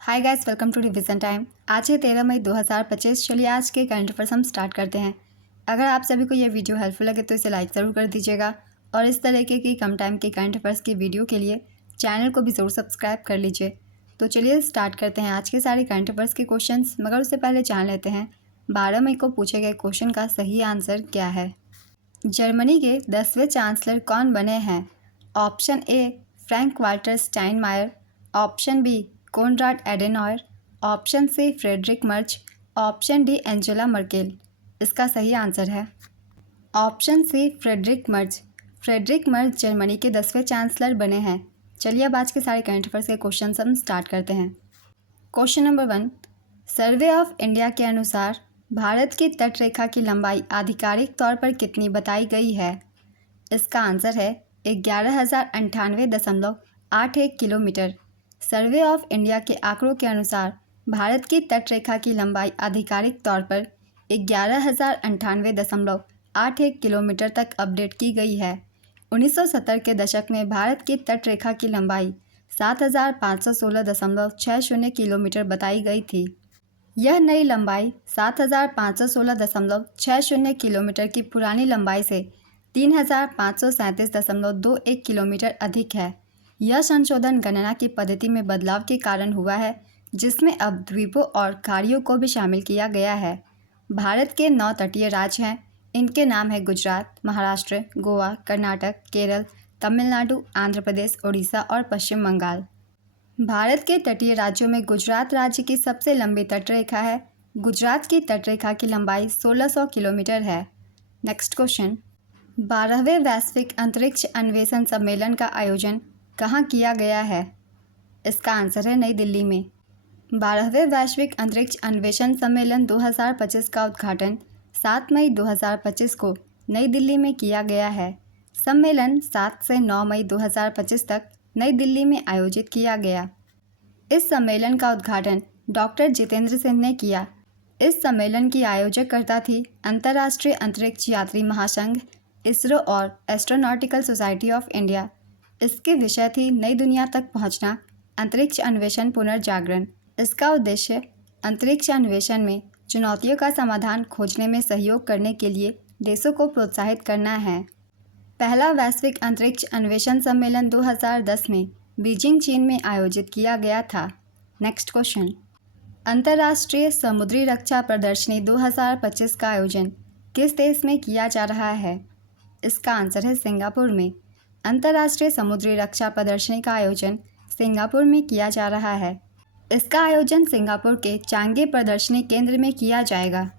Hi guys, welcome to revision time. आज है 13 मई 2025। चलिए आज के करंट अफेयर्स हम स्टार्ट करते हैं। अगर आप सभी को ये वीडियो हेल्पफुल लगे तो इसे लाइक ज़रूर कर दीजिएगा और इस तरीके की कम टाइम के करंट अफेयर्स की वीडियो के लिए चैनल को भी ज़रूर सब्सक्राइब कर लीजिए। तो चलिए स्टार्ट करते हैं आज के सारे करंट अफेयर्स के क्वेश्चंस। मगर उससे पहले जान लेते हैं 12 मई को पूछे गए क्वेश्चन का सही आंसर क्या है। जर्मनी के 10वें चांसलर कौन बने हैं? Option A Frank Walter Steinmeier, option B Konrad Adenauer, option C Friedrich Merz, option D Angela Merkel. इसका सही आंसर है option C Friedrich Merz. Friedrich Merz Germany के 10वें चांसलर बने हैं। चलिए अब आज के सारे करंट अफेयर्स के क्वेश्चन हम स्टार्ट करते हैं। Question number 1, survey of India के अनुसार भारत की तटरेखा की लंबाई आधिकारिक तौर पर कितनी बताई गई है? इसका आंसर है 11,098.81 किलोमीटर। सर्वे ऑफ इंडिया के आंकड़ों के अनुसार भारत की तटरेखा की लंबाई आधिकारिक तौर पर 11,098.81 किलोमीटर तक अपडेट की गई है। 1970 के दशक में भारत की तटरेखा की लंबाई 7,516.60 किलोमीटर बताई गई थी। यह नई लंबाई 7,516.60 किलोमीटर की पुरानी लंबाई से 3,537.21 किलोमीटर अधिक है। यह संशोधन गणना की पद्धति में बदलाव के कारण हुआ है, जिसमें अब द्वीपों और खाड़ियों को भी शामिल किया गया है। भारत के 9 तटीय राज्य हैं। इनके नाम है गुजरात, महाराष्ट्र, गोवा, कर्नाटक, केरल, तमिलनाडु, आंध्र प्रदेश, उड़ीसा और पश्चिम बंगाल। भारत के तटीय राज्यों में गुजरात राज्य की सबसे लंबी तटरेखा है। गुजरात की तटरेखा की लंबाई 1600 किलोमीटर है। नेक्स्ट क्वेश्चन, 12वें वैश्विक अंतरिक्ष अन्वेषण सम्मेलन का आयोजन कहाँ किया गया है? इसका आंसर है नई दिल्ली में। 12वें वैश्विक अंतरिक्ष अन्वेषण सम्मेलन 2025 का उद्घाटन 7 मई 2025 को नई दिल्ली में किया गया है। सम्मेलन 7 से 9 मई 2025 तक नई दिल्ली में आयोजित किया गया। इस सम्मेलन का उद्घाटन डॉक्टर जितेंद्र सिंह ने किया। इस सम्मेलन की आयोजकर्ता थी अंतर्राष्ट्रीय अंतरिक्ष यात्री महासंघ, इसरो और एस्ट्रोनॉटिकल सोसाइटी ऑफ इंडिया। इसके विषय थी नई दुनिया तक पहुंचना, अंतरिक्ष अन्वेषण पुनर्जागरण। इसका उद्देश्य अंतरिक्ष अन्वेषण में चुनौतियों का समाधान खोजने में सहयोग करने के लिए देशों को प्रोत्साहित करना है। पहला वैश्विक अंतरिक्ष अन्वेषण सम्मेलन 2010 में बीजिंग, चीन में आयोजित किया गया था। नेक्स्ट क्वेश्चन, अंतर्राष्ट्रीय समुद्री रक्षा प्रदर्शनी 2025 का आयोजन किस देश में किया जा रहा है? इसका आंसर है सिंगापुर में। अंतर्राष्ट्रीय समुद्री रक्षा प्रदर्शनी का आयोजन सिंगापुर में किया जा रहा है। इसका आयोजन सिंगापुर के चांगे प्रदर्शनी केंद्र में किया जाएगा।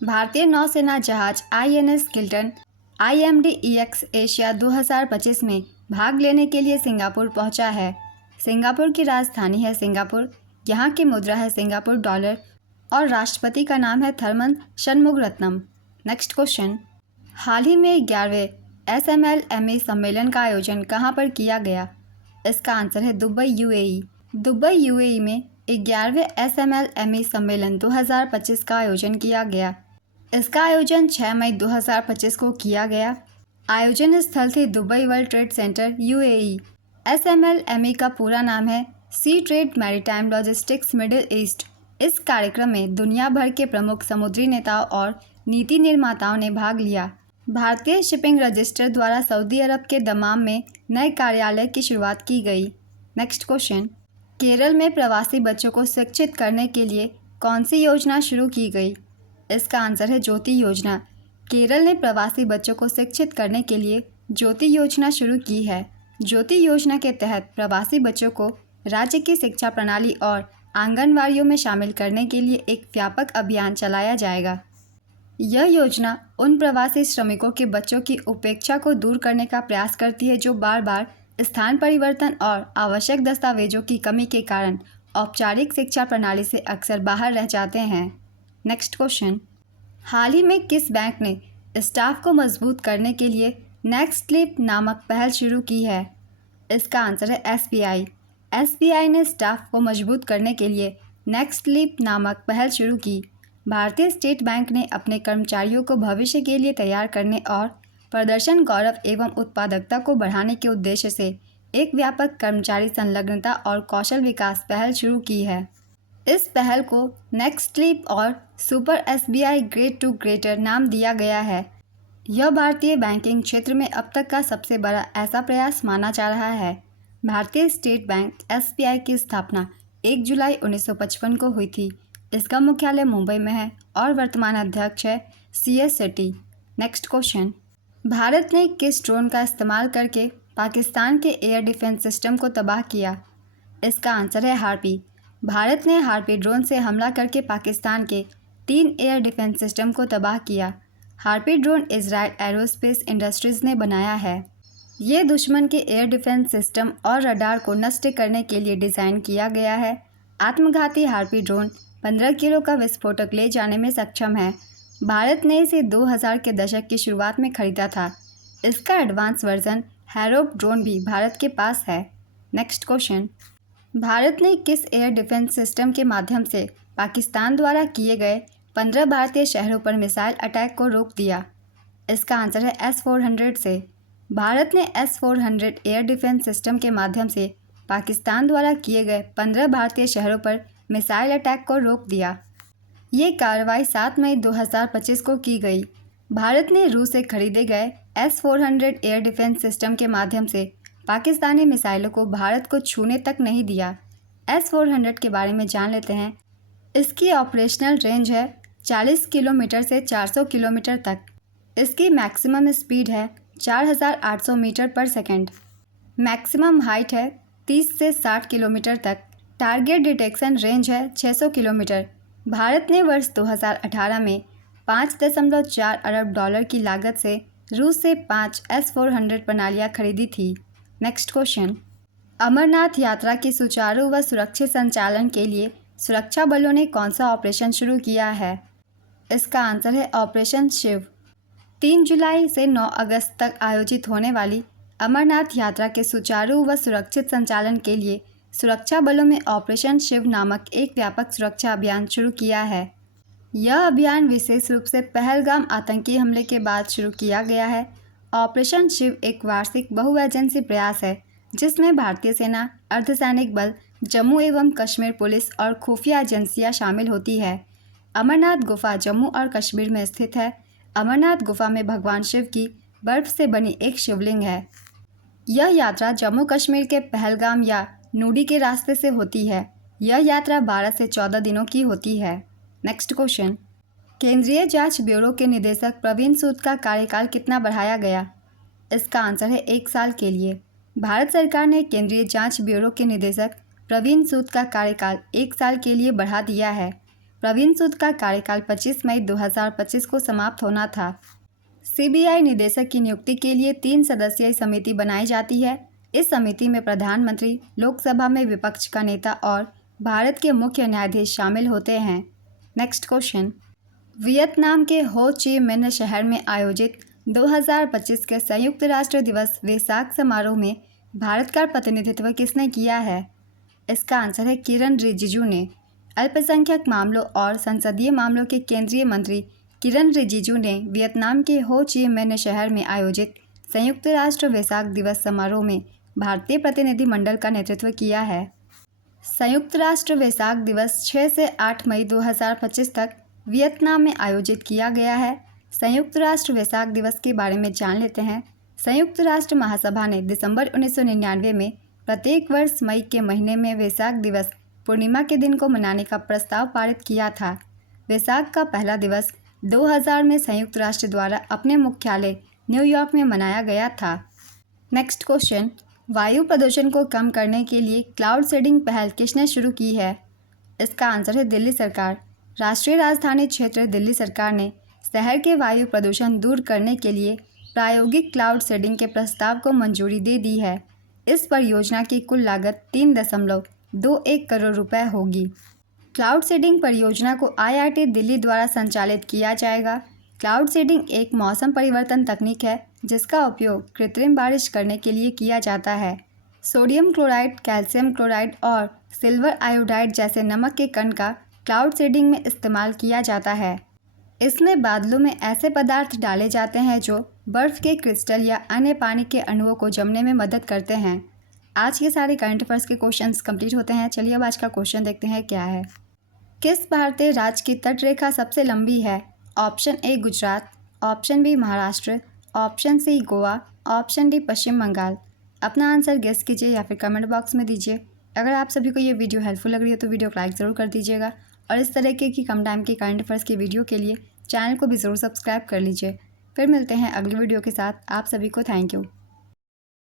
भारतीय नौसेना जहाज INS किल्टन IMDEX एशिया 2025 में भाग लेने के लिए सिंगापुर पहुंचा है। सिंगापुर की राजधानी है सिंगापुर। यहाँ की मुद्रा है सिंगापुर डॉलर और राष्ट्रपति का नाम है थरमन शनमुगरत्नम। नेक्स्ट क्वेश्चन, हाल ही में 11वें SMLME सम्मेलन का आयोजन कहाँ पर किया गया? इसका आंसर है दुबई, UAE। दुबई, UAE में 11वें SMLME सम्मेलन 2025 का आयोजन किया गया। इसका आयोजन 6 मई 2025 को किया गया। आयोजन स्थल थी Dubai world trade centre, UAE। SMLME का पूरा नाम है sea trade maritime logistics Middle East. इस कार्यक्रम में दुनिया भर के प्रमुख समुद्री नेताओं और नीति निर्माताओं ने भाग लिया। भारतीय शिपिंग रजिस्टर द्वारा सऊदी अरब के दमाम में नए कार्यालय की शुरुआत की गई। नेक्स्ट क्वेश्चन, केरल में प्रवासी बच्चों को शिक्षित करने के लिए कौन सी योजना शुरू की गई? इसका आंसर है ज्योति योजना। केरल ने प्रवासी बच्चों को शिक्षित करने के लिए ज्योति योजना शुरू की है। ज्योति योजना के तहत प्रवासी बच्चों को राज्य की शिक्षा प्रणाली और आंगनवाड़ियों में शामिल करने के लिए एक व्यापक अभियान चलाया जाएगा। यह योजना उन प्रवासी श्रमिकों के बच्चों की उपेक्षा को दूर करने का प्रयास करती है जो बार बार स्थान परिवर्तन और आवश्यक दस्तावेजों की कमी के कारण औपचारिक शिक्षा प्रणाली से अक्सर बाहर रह जाते हैं। नेक्स्ट क्वेश्चन, हाल ही में किस बैंक ने स्टाफ को मजबूत करने के लिए नेक्स्ट लीप नामक पहल शुरू की है? इसका आंसर है SBI। SBI ने स्टाफ को मजबूत करने के लिए नेक्स्ट लीप नामक पहल शुरू की। भारतीय स्टेट बैंक ने अपने कर्मचारियों को भविष्य के लिए तैयार करने और प्रदर्शन गौरव एवं उत्पादकता को बढ़ाने के उद्देश्य से एक व्यापक कर्मचारी संलग्नता और कौशल विकास पहल शुरू की है। इस पहल को नेक्स्ट लीप और super SBI great to greater नाम दिया गया है। यह भारतीय बैंकिंग क्षेत्र में अब तक का सबसे बड़ा ऐसा प्रयास माना जा रहा है। भारतीय स्टेट बैंक SBI की स्थापना 1 जुलाई 1955 को हुई थी। इसका मुख्यालय मुंबई में है और वर्तमान अध्यक्ष है CS सेठी। नेक्स्ट क्वेश्चन, भारत ने किस ड्रोन का इस्तेमाल करके पाकिस्तान के एयर डिफेंस सिस्टम को तबाह किया? इसका आंसर है हार्पी। भारत ने हार्पी ड्रोन से हमला करके पाकिस्तान के 3 एयर डिफेंस सिस्टम को तबाह किया। Harpy drone Israel aerospace industries ने बनाया है। ये दुश्मन के एयर डिफेंस सिस्टम और रडार को नष्ट करने के लिए डिज़ाइन किया गया है। आत्मघाती हार्पी ड्रोन 15 किलो का विस्फोटक ले जाने में सक्षम है। भारत ने इसे 2000 के दशक की शुरुआत में खरीदा था। इसका एडवांस वर्जन हैरोप ड्रोन भी भारत के पास है। नेक्स्ट क्वेश्चन, भारत ने किस एयर डिफेंस सिस्टम के माध्यम से पाकिस्तान द्वारा किए गए 15 भारतीय शहरों पर मिसाइल अटैक को रोक दिया? इसका आंसर है S-400 से। भारत ने S-400 एयर डिफेंस सिस्टम के माध्यम से पाकिस्तान द्वारा किए गए 15 भारतीय शहरों पर मिसाइल अटैक को रोक दिया। ये कार्रवाई 7 मई 2025 को की गई। भारत ने रूस से खरीदे गए S-400 एयर डिफेंस सिस्टम के माध्यम से पाकिस्तानी मिसाइलों को भारत को छूने तक नहीं दिया। S-400 के बारे में जान लेते हैं। इसकी ऑपरेशनल रेंज है 40 किलोमीटर से 400 किलोमीटर तक। इसकी मैक्सिमम स्पीड है 4800 मीटर पर सेकंड। मैक्सिमम हाइट है 30 से 60 किलोमीटर तक। टारगेट डिटेक्शन रेंज है 600 किलोमीटर। भारत ने वर्ष 2018 में $5.4 अरब की लागत से रूस से 5 S-400 प्रणालियाँ खरीदी थी। नेक्स्ट क्वेश्चन, अमरनाथ यात्रा के सुचारू व सुरक्षित संचालन के लिए सुरक्षा बलों ने कौन सा ऑपरेशन शुरू किया है? इसका आंसर है ऑपरेशन शिव। 3 जुलाई से 9 अगस्त तक आयोजित होने वाली अमरनाथ यात्रा के सुचारू व सुरक्षित संचालन के लिए सुरक्षा बलों में ऑपरेशन शिव नामक एक व्यापक सुरक्षा अभियान शुरू किया है। यह अभियान विशेष रूप से पहलगाम आतंकी हमले के बाद शुरू किया गया है। ऑपरेशन शिव एक वार्षिक बहु एजेंसी प्रयास है जिसमें भारतीय सेना, अर्धसैनिक बल, जम्मू एवं कश्मीर पुलिस और खुफिया एजेंसियां शामिल होती है। अमरनाथ गुफा जम्मू और कश्मीर में स्थित है। अमरनाथ गुफा में भगवान शिव की बर्फ से बनी एक शिवलिंग है। यह यात्रा जम्मू कश्मीर के पहलगाम या नूडी के रास्ते से होती है। यह यात्रा 12 से 14 दिनों की होती है। नेक्स्ट क्वेश्चन, केंद्रीय जांच ब्यूरो के निदेशक प्रवीण सूद का कार्यकाल कितना बढ़ाया गया? इसका आंसर है 1 साल के लिए। भारत सरकार ने केंद्रीय जांच ब्यूरो के निदेशक प्रवीण सूद का कार्यकाल 1 साल के लिए बढ़ा दिया है। प्रवीण सूद का कार्यकाल 25 मई 2025 को समाप्त होना था। CBI निदेशक की नियुक्ति के लिए 3 सदस्यीय समिति बनाई जाती है। इस समिति में प्रधानमंत्री, लोकसभा में विपक्ष का नेता और भारत के मुख्य न्यायाधीश शामिल होते हैं। नेक्स्ट क्वेश्चन, वियतनाम के हो ची मिन्ह शहर में आयोजित 2025 के संयुक्त राष्ट्र दिवस वेसाक समारोह में भारत का प्रतिनिधित्व किसने किया है? इसका आंसर है किरण रिजिजू ने। अल्पसंख्यक मामलों और संसदीय मामलों के केंद्रीय मंत्री किरण रिजिजू ने वियतनाम के हो ची मिन्ह शहर में आयोजित संयुक्त राष्ट्र वेसाक दिवस समारोह में भारतीय प्रतिनिधिमंडल का नेतृत्व किया है। संयुक्त राष्ट्र वेसाक दिवस 6 से 8 मई 2025 तक वियतनाम में आयोजित किया गया है। संयुक्त राष्ट्र वेसाक दिवस के बारे में जान लेते हैं। संयुक्त राष्ट्र महासभा ने दिसंबर 1999 में प्रत्येक वर्ष मई के महीने में वेसाक दिवस पूर्णिमा के दिन को मनाने का प्रस्ताव पारित किया था। वेसाक का पहला दिवस 2000 में संयुक्त राष्ट्र द्वारा अपने मुख्यालय न्यूयॉर्क में मनाया गया था। नेक्स्ट क्वेश्चन, वायु प्रदूषण को कम करने के लिए क्लाउड सीडिंग पहल किसने शुरू की है? इसका आंसर है दिल्ली सरकार। राष्ट्रीय राजधानी क्षेत्र दिल्ली सरकार ने शहर के वायु प्रदूषण दूर करने के लिए प्रायोगिक क्लाउड सीडिंग के प्रस्ताव को मंजूरी दे दी है। इस परियोजना की कुल लागत 3.21 करोड़ रुपए होगी। क्लाउड सीडिंग परियोजना को IIT दिल्ली द्वारा संचालित किया जाएगा। क्लाउड सीडिंग एक मौसम परिवर्तन तकनीक है जिसका उपयोग कृत्रिम बारिश करने के लिए किया जाता है। सोडियम क्लोराइड, कैल्शियम क्लोराइड और सिल्वर आयोडाइड जैसे नमक के कण का क्लाउड सीडिंग में इस्तेमाल किया जाता है। इसमें बादलों में ऐसे पदार्थ डाले जाते हैं जो बर्फ़ के क्रिस्टल या अन्य पानी के अणुओं को जमने में मदद करते हैं। आज के सारे करंट अफेयर्स के क्वेश्चंस कंप्लीट होते हैं। चलिए अब आज का क्वेश्चन देखते हैं क्या है। किस भारतीय राज्य की तटरेखा सबसे लंबी है? Option A Gujarat, option B Maharashtra, option C Goa, option D Paschim Bangal. अपना आंसर गेस कीजिए या फिर कमेंट बॉक्स में दीजिए। अगर आप सभी को ये वीडियो हेल्पफुल लग रही है तो वीडियो को लाइक ज़रूर कर दीजिएगा और इस तरीके की कम टाइम की करंट अफेयर्स की वीडियो के लिए चैनल को भी ज़रूर सब्सक्राइब कर लीजिए। फिर मिलते हैं अगली वीडियो के साथ। आप सभी को थैंक यू।